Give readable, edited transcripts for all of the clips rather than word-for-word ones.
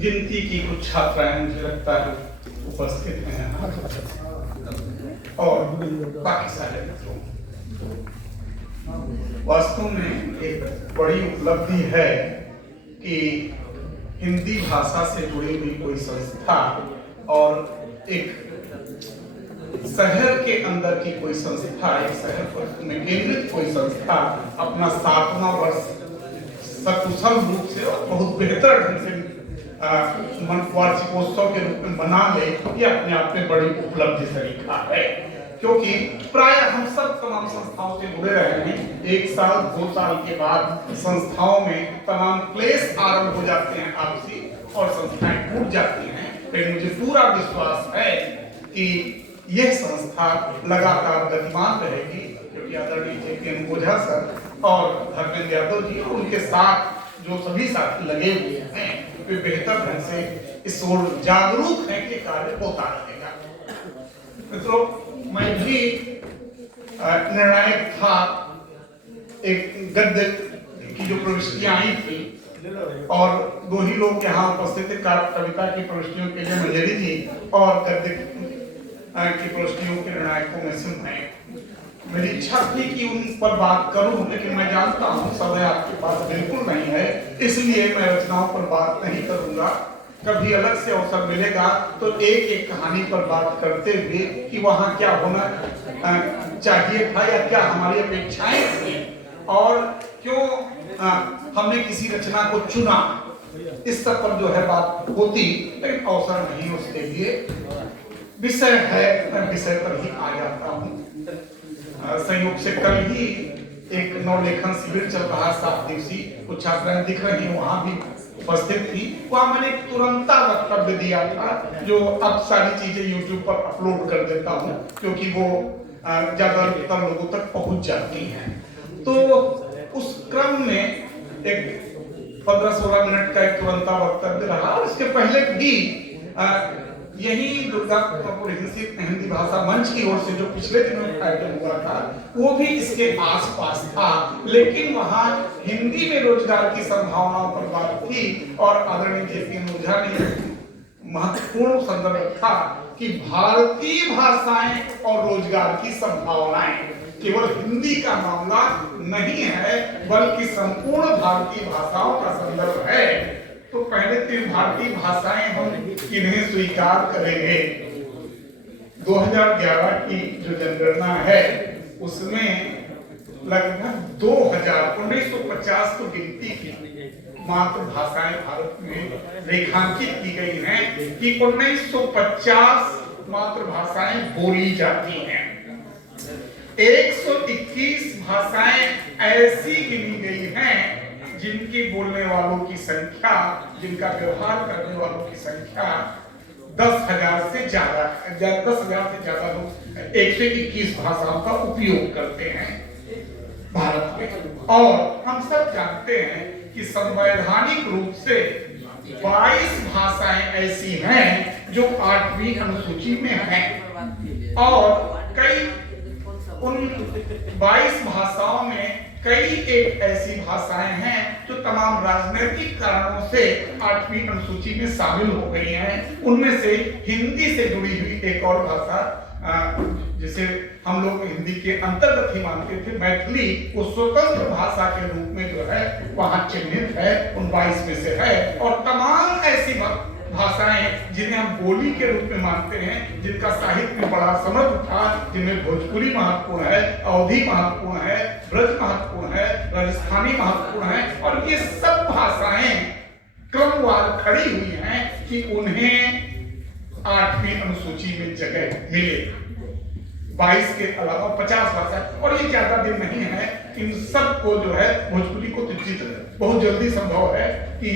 गिनती की कुछ छात्राएं मुझे लगता है उपस्थित हैं और बाकी सारे मित्रों, वास्तव में एक बड़ी उपलब्धि है कि हिंदी भाषा से जुड़ी हुई कोई संस्था और एक शहर के अंदर की कोई संस्था, एक शहर में केंद्रित कोई संस्था अपना 7वां वर्ष सकुशल रूप से और बहुत बेहतर ढंग से वार्षिकोत्सव के रूप में मना ले, ये अपने आप में बड़ी उपलब्धि तरीका है। क्योंकि प्राय हम सब तमाम संस्थाओं से जुड़े रहे हैं। 1 साल 2 साल के बाद संस्थाओं में तमाम क्लेश आरंभ हो जाते हैं आपसी और संस्थाएं टूट जाती हैं। लेकिन मुझे पूरा विश्वास है कि यह संस्था लगातार गतिमान रहेगी, क्योंकि आदरणीय जे.पी. ओझा सर और धर्मेंद्र यादव जी और उनके साथ जो सभी साथी लगे हुए हैं वे बेहतर ढंग से इस ओर जागरूक है कि कार्य होता रहेगा। मित्रों, मैं भी निर्णायक था, एक गद्य की जो प्रविष्टियां आई थी और 2 ही लोग यहाँ उपस्थित थे कविता की प्रविष्टियों के लिए, मंजरी जी, और गद्य की प्रविष्टियों के निर्णायकों में से मैं। मेरी इच्छा थी कि उन पर बात करूं, लेकिन मैं जानता हूं समय आपके पास बिल्कुल नहीं है, इसलिए मैं रचनाओं पर बात नहीं करूंगा। कभी अलग से अवसर मिलेगा तो एक एक कहानी पर बात करते हुए कि वहां क्या होना चाहिए था या क्या हमारी अपेक्षाएं थी और क्यों हमने किसी रचना को चुना, इस सब पर जो है बात होती, लेकिन अवसर नहीं उसके लिए। विषय है, मैं विषय पर ही आ जाता हूँ। संयोग से कल ही एक नवलेखन शिविर चल रहा 7 दिवसीय, कुछ छात्राएं दिख रही हैं वहां भी उपस्थित थी। वहां मैंने एक तुरंता वक्तव्य दिया था, जो अब सारी चीजें YouTube पर अपलोड कर देता हूं, क्योंकि वो ज्यादातर लोगों तक पहुंच जाती हैं। तो उस क्रम में एक 15-16 मिनट का एक तुरंता वक्तव्य रहा और इसके पहले भी यही दुर्गापुर हिंदी भाषा मंच की ओर से जो पिछले दिनों में आयोजन हुआ था वो भी इसके आसपास था, लेकिन वहां हिंदी में रोजगार की संभावनाओं पर बात थी और आदरणीय जे.पी. ओझा ने महत्वपूर्ण संदर्भ रखा कि भारतीय भाषाएं और रोजगार की संभावनाएं केवल हिंदी का मामला नहीं है, बल्कि संपूर्ण भारतीय भाषाओं का संदर्भ है। तो पहले 3 भारतीय भाषाएं हम इन्हें स्वीकार करेंगे। 2011 की जो जनगणना है उसमें लगभग 1950 को गिनती की मातृभाषाएं भारत में रेखांकित की गई हैं कि 1950 मातृभाषाएं बोली जाती हैं। 121 भाषाएं ऐसी गिनी गई हैं जिनकी बोलने वालों की संख्या, जिनका व्यवहार करने वालों की संख्या 10,000 से ज्यादा लोग 121 भाषाओं का उपयोग करते हैं भारत में। और हम सब जानते हैं कि संवैधानिक रूप से 22 भाषाएं ऐसी हैं जो 8वीं अनुसूची में हैं और कई उन 22 भाषाओं में कई एक ऐसी भाषाएं हैं जो तमाम राजनीतिक कारणों से 8वीं अनुसूची में शामिल हो गई हैं। उनमें से हिंदी से जुड़ी हुई एक और भाषा, जिसे हम लोग हिंदी के अंतर्गत ही मानते थे, मैथिली, वो स्वतंत्र भाषा के रूप में जो है वहां चिन्हित है, उन 22 में से है। और तमाम ऐसी भाषाएं जिन्हें हम बोली के रूप में मानते हैं, जिनका साहित्य में बड़ा समृद्ध था, जिनमें भोजपुरी महत्वपूर्ण है, अवधी महत्वपूर्ण है, ब्रज महत्वपूर्ण है, राजस्थानी महत्वपूर्ण है, और ये सब भाषाएं क्रमवार खड़ी हुई हैं कि उन्हें 8वीं अनुसूची में जगह मिले। 22 के अलावा 50 भाषा, और ये ज्यादा दिन नहीं है, इन सब को जो है भोजपुरी को बहुत जल्दी संभव है कि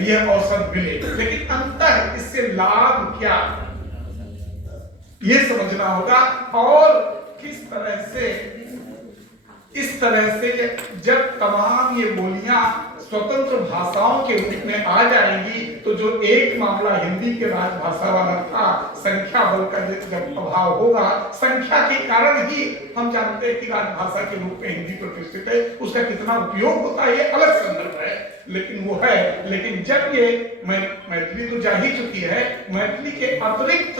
यह अवसर मिले। लेकिन अंतर इससे लाभ क्या, ये समझना होगा। और किस तरह से, इस तरह से जब तमाम ये बोलियां स्वतंत्र भाषाओं के रूप में आ जाएंगी तो जो एक मामला हिंदी के राजभाषा वाला था, संख्या बल का जब अभाव होगा, संख्या के कारण ही हम जानते हैं कि राजभाषा के रूप में हिंदी प्रतिष्ठित है, उसका कितना उपयोग होता है ये अलग संदर्भ है, लेकिन वो है। लेकिन जब ये मैथिली तो जा ही चुकी है, मैथिली के अतिरिक्त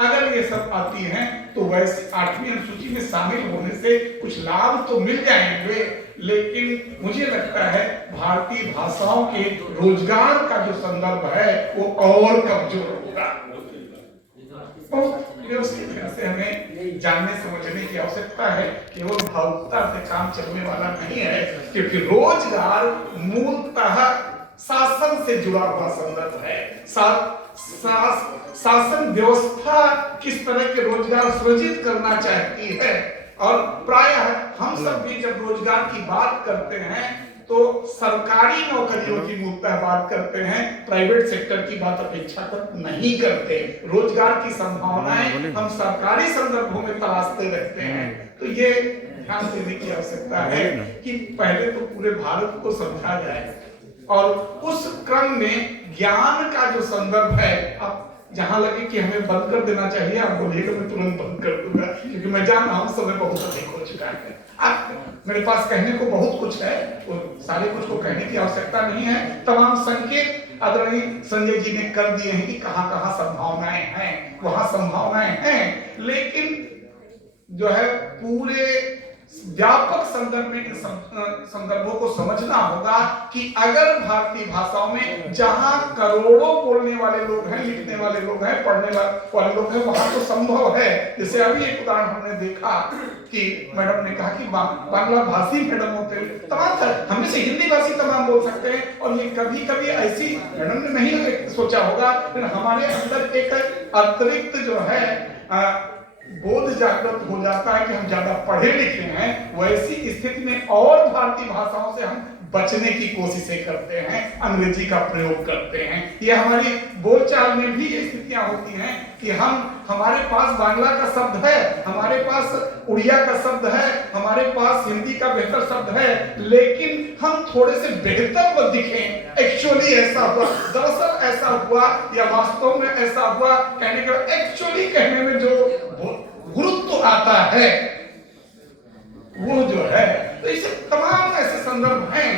अगर ये सब आती हैं तो वैसे 8वीं अनुसूची में शामिल होने से कुछ लाभ तो मिल जाएंगे, लेकिन मुझे लगता है भारतीय भाषाओं के रोजगार का जो संदर्भ है वो और कमजोर होगा। व्यवस्थित से हमें जानने समझने की आवश्यकता है, केवल भावुकता से काम चलने वाला नहीं है, क्योंकि रोजगार मूलतः शासन से जुड़ा हुआ संदर्भ है। शासन व्यवस्था किस तरह के रोजगार सृजित करना चाहती है, और प्रायः हम सब भी जब रोजगार की बात करते हैं तो सरकारी नौकरियों की मूलतः बात करते हैं, प्राइवेट सेक्टर की बात अपेक्षाकृत नहीं करते। रोजगार की संभावनाएं हम सरकारी संदर्भों में तलाशते रहते हैं। तो ये ध्यान देने की आवश्यकता है कि पहले तो पूरे भारत को समझा जाए, और उस क्रम में ज्ञान का जो संदर्भ है, अब जहां लगे कि हमें बंद कर देना चाहिए आप बोलिएगा, मैं तुरंत बंद कर दूंगा, क्योंकि मैं जान रहा हूं समय बहुत अधिक हो चुका है। अब मेरे पास कहने को बहुत कुछ है, वो सारे कुछ को कहने की आवश्यकता नहीं है। तमाम संकेत आदरणीय संजय जी ने कर दिए हैं कि कहां कहां संभावनाएं हैं, वहां संभावनाएं हैं, लेकिन जो है पूरे व्यापक संदर्भ में संदर्भों को समझना होगा कि अगर भारतीय भाषाओं में जहां करोड़ों बोलने वाले लोग हैं, लिखने वाले लोग हैं, पढ़ने वाले लोग हैं, वहां तो संभव है। जैसे अभी एक उदाहरण हमने देखा कि मैडम ने कहा कि बांग्ला भाषी मैडम होते हैं, तमाम हम में से हिंदी भाषी तमाम बोल सकते हैं, और ये कभी कभी ऐसी मैडम ने नहीं सोचा होगा, लेकिन हमारे अंदर एक अतिरिक्त जो है बोध जागृत हो जाता है कि हम ज्यादा पढ़े लिखे हैं। वैसी स्थिति में और भारतीय भाषाओं से हम बचने की कोशिशें करते हैं, अंग्रेजी का प्रयोग करते हैं। ये हमारी बोलचाल में भी ये स्थितियां होती हैं कि हमारे पास बांग्ला का शब्द है, हमारे पास उड़िया का शब्द है, हमारे पास हिंदी का बेहतर शब्द है, लेकिन हम थोड़े से बेहतर वो दिखें। एक्चुअली ऐसा हुआ, दरअसल ऐसा हुआ, या वास्तव में ऐसा हुआ, कहने के एक्चुअली कहने में जो गुरुत्व आता है वो जो है, तो इसे तमाम ऐसे संदर्भ हैं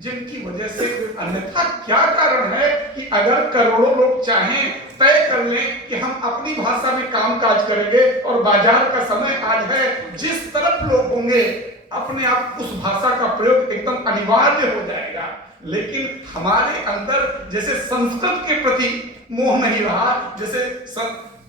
जिनकी वजह से, अन्यथा क्या कारण है कि अगर करोड़ों लोग चाहें, तय कर लें कि हम अपनी भाषा में कामकाज करेंगे, और बाजार का समय आज है, जिस तरफ लोग होंगे अपने आप उस भाषा का प्रयोग एकदम अनिवार्य हो जाएगा। लेकिन हमारे अंदर जैसे संस्कृत के प्रति मोह नहीं रहा, जैसे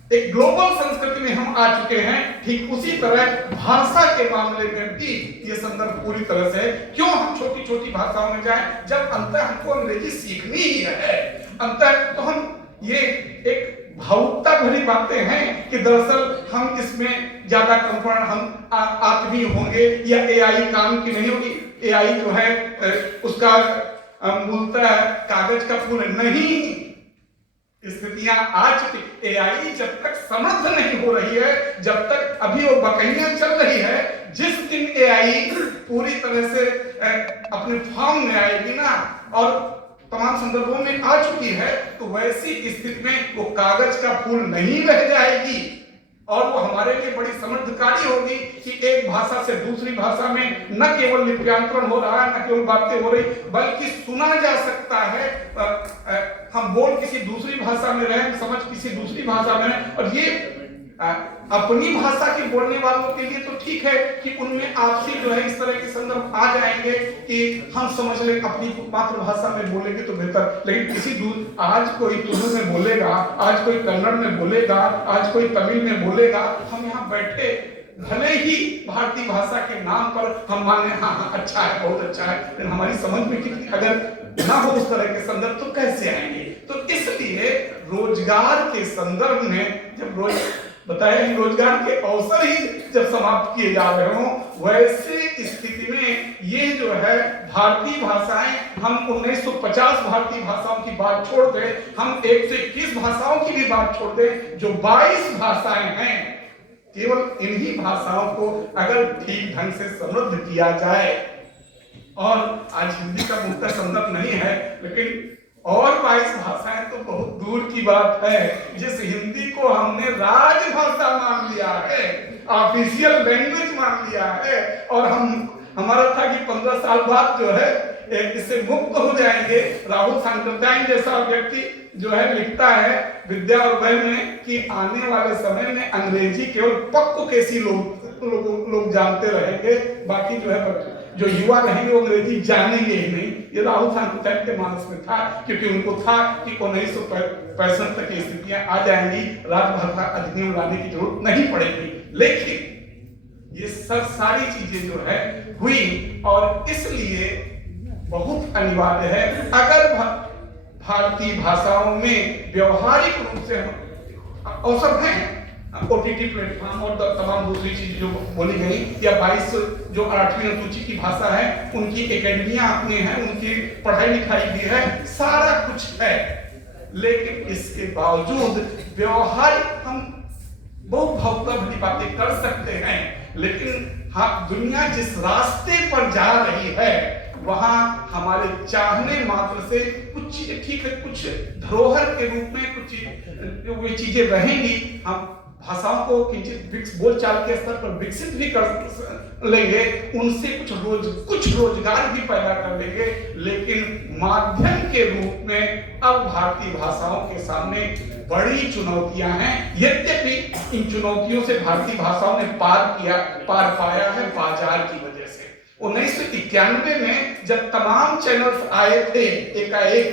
एक ग्लोबल संस्कृति में हम आ चुके हैं, ठीक उसी तरह भाषा के मामले में भी ये संदर्भ पूरी तरह से, क्यों हम छोटी छोटी भाषाओं में जाएं, जब अंतर हमको अंग्रेजी सीखनी ही है। अंतर तो हम ये एक भावुकता भरी बातें हैं कि दरअसल हम इसमें ज्यादा कंफर्ट हम आदमी होंगे, या एआई काम की नहीं होगी। एआई जो है उसका मूलतः कागज का फूल नहीं, स्थितियां आ चुकी। एआई जब तक समृद्ध नहीं हो रही है, जब तक अभी वो बकैयां चल रही है, जिस दिन एआई पूरी तरह से अपने फॉर्म में आएगी ना, और तमाम संदर्भों में आ चुकी है, तो वैसी स्थिति में वो कागज का फूल नहीं रह जाएगी, और वो हमारे लिए बड़ी समृद्धकारी होगी कि एक भाषा से दूसरी भाषा में न केवल लिप्यांतरण हो रहा है, न केवल बातें हो रही, बल्कि सुना जा सकता है। हम बोल किसी दूसरी भाषा में रहे, समझ किसी दूसरी भाषा में रहे, और ये अपनी भाषा के बोलने वालों के लिए तो ठीक है कि उनमें आपसी जो है इस तरह के संदर्भ आ जाएंगे कि हम समझ लें, अपनी मातृभाषा में बोलेंगे तो बेहतर। लेकिन किसी आज कोई तुलु में बोलेगा, आज कोई कन्नड़ में बोलेगा, आज कोई तमिल में बोलेगा, हम यहाँ बैठे भले ही भारतीय भाषा के नाम पर हम माने हाँ अच्छा है, बहुत अच्छा है, लेकिन हमारी समझ में कितनी अगर ना हो उस तरह के संदर्भ तो कैसे आएंगे। तो इसलिए रोजगार के संदर्भ में जब बताया कि रोजगार के अवसर ही जब समाप्त किए जा रहे हों, वैसे स्थिति में ये जो है भारतीय भाषाएं, हम 1950 भारतीय भाषाओं की बात छोड़ दें, हम 121 भाषाओं की भी बात छोड़ दें, जो 22 भाषाएं हैं, केवल इन्हीं भाषाओं को अगर ठीक ढंग से समृद्ध किया जाए और आज हिंदी का मुद्दा संदर्भ नहीं है, लेकिन और 22 भाषाएं तो बहुत दूर की बात है। जिस हिंदी को हमने राजभाषा मान लिया है, ऑफिशियल लैंग्वेज मान लिया है, और हमारा था कि 15 साल बाद जो है इससे मुक्त हो जाएंगे। राहुल सांकृत्यायन जैसा व्यक्ति जो है लिखता है विद्या और वह में कि आने वाले समय में अंग्रेजी केवल पक्को कैसी लोग जानते रहेंगे, बाकी जो है जो युवा रहेंगे वो अंग्रेजी जानेंगे ही नहीं। ये राहुल सांकृत्यायन के मानस में था, क्योंकि उनको था कि 1965 तक की स्थितियां आ जाएंगी, राजभाषा अधिनियम लाने की जरूरत नहीं पड़ेगी। लेकिन ये सब सारी चीजें जो है हुई, और इसलिए बहुत अनिवार्य है अगर भारतीय भाषाओं में व्यवहारिक रूप से अवसर हैं, ओटीटी प्लेटफॉर्म और तमाम दूसरी चीज जो बोली गई, या 22 जो 8वीं अनुसूची की भाषा है उनकी एकेडमियां अपने हैं, उनकी पढ़ाई लिखाई भी है, सारा कुछ है। लेकिन इसके बावजूद व्यवहारिक हम बहुत भावुकता भरी बातें कर सकते हैं, लेकिन हाँ, दुनिया जिस रास्ते पर जा रही है वहां हमारे चाहने मात्र से कुछ चीजें ठीक है, कुछ धरोहर के रूप में कुछ चीजें रहेंगी। हम भाषाओं को किंचित बोलचाल के स्तर पर विकसित भी कर लेंगे, उनसे कुछ रोजगार भी पैदा कर लेंगे, लेकिन माध्यम के रूप में अब भारतीय भाषाओं के सामने बड़ी चुनौतियां हैं। यद्यपि इन चुनौतियों से भारतीय भाषाओं ने पार पाया है बाजार की वजह से। 1991 में जब तमाम चैनल्स आए थे एकाएक,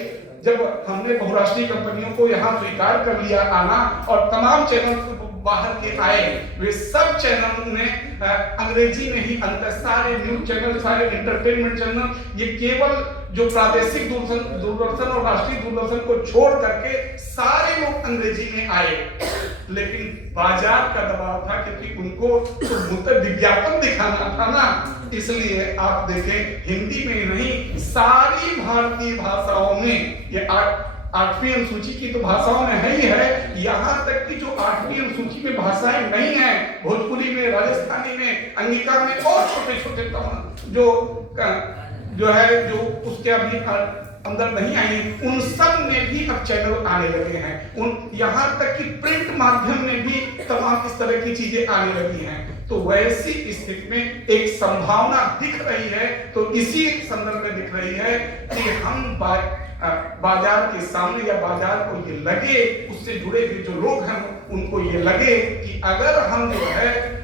जब हमने बहुराष्ट्रीय कंपनियों को यहाँ स्वीकार कर लिया आना, और तमाम चैनल बाहर के आए, वे सब चैनल ने अंग्रेजी में ही सारे न्यूज चैनल, सारे एंटरटेनमेंट चैनल, ये केवल जो प्रादेशिक दूरदर्शन और राष्ट्रीय दूरदर्शन को छोड़ करके सारे लोग अंग्रेजी में आए। लेकिन बाजार का दबाव था, क्योंकि उनको तो विज्ञापन दिखाना था ना, इसलिए आप देखें हिंदी में नहीं सारी भारतीय भाषाओं में, ये 8वीं अनुसूची की तो भाषाओं में है ही है, यहाँ तक कि जो 8वीं अनुसूची में भाषाएं नहीं है, भोजपुरी में, राजस्थानी में, अंगिका में, और छोटे छोटे जो उसके अभी अंदर नहीं आई, उन सब में भी अब चैनल आने लगे हैं। यहाँ तक कि प्रिंट माध्यम में भी तमाम इस तरह की चीजें आने लगी हैं। तो वैसी स्थिति में एक संभावना दिख रही है, तो इसी संदर्भ में दिख रही है कि हम बाजार के सामने, या बाजार को ये लगे, उससे जुड़े हुए जो लोग हैं उनको ये लगे कि अगर हम जो है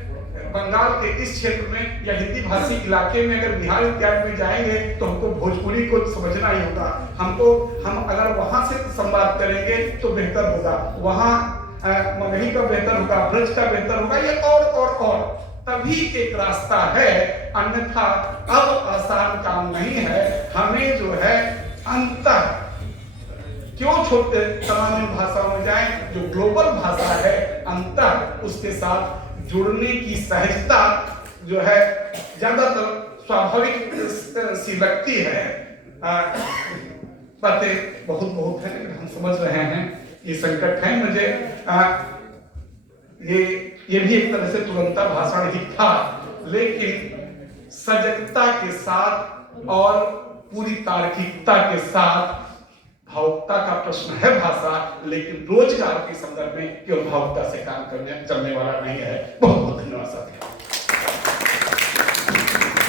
बंगाल के इस क्षेत्र में या हिंदी भाषी इलाके में अगर बिहार इत्यादि में जाएंगे तो हमको भोजपुरी को समझना ही होगा, हम अगर वहां से संवाद करेंगे तो बेहतर होगा, वहां मगही का बेहतर होगा, ब्रज का बेहतर होगा, ये और तभी एक रास्ता है। अन्यथा अब आसान काम नहीं है। हमें जो है अंतः क्यों छोटे तमाम भाषाओं में जाएं, जो ग्लोबल भाषा है अंतः उसके साथ जुड़ने की सहजता जो है ज्यादातर स्वाभाविक सी लगती है। बातें बहुत है, लेकिन हम समझ रहे हैं ये संकट है। मुझे ये भी एक तरह से तुरंत भाषण ही था, लेकिन सजगता के साथ और पूरी तार्किकता के साथ भावुकता का प्रश्न है भाषा, लेकिन रोजगार के संदर्भ में केवल भावुकता से काम करने चलने वाला नहीं है। बहुत बहुत धन्यवाद साथियों।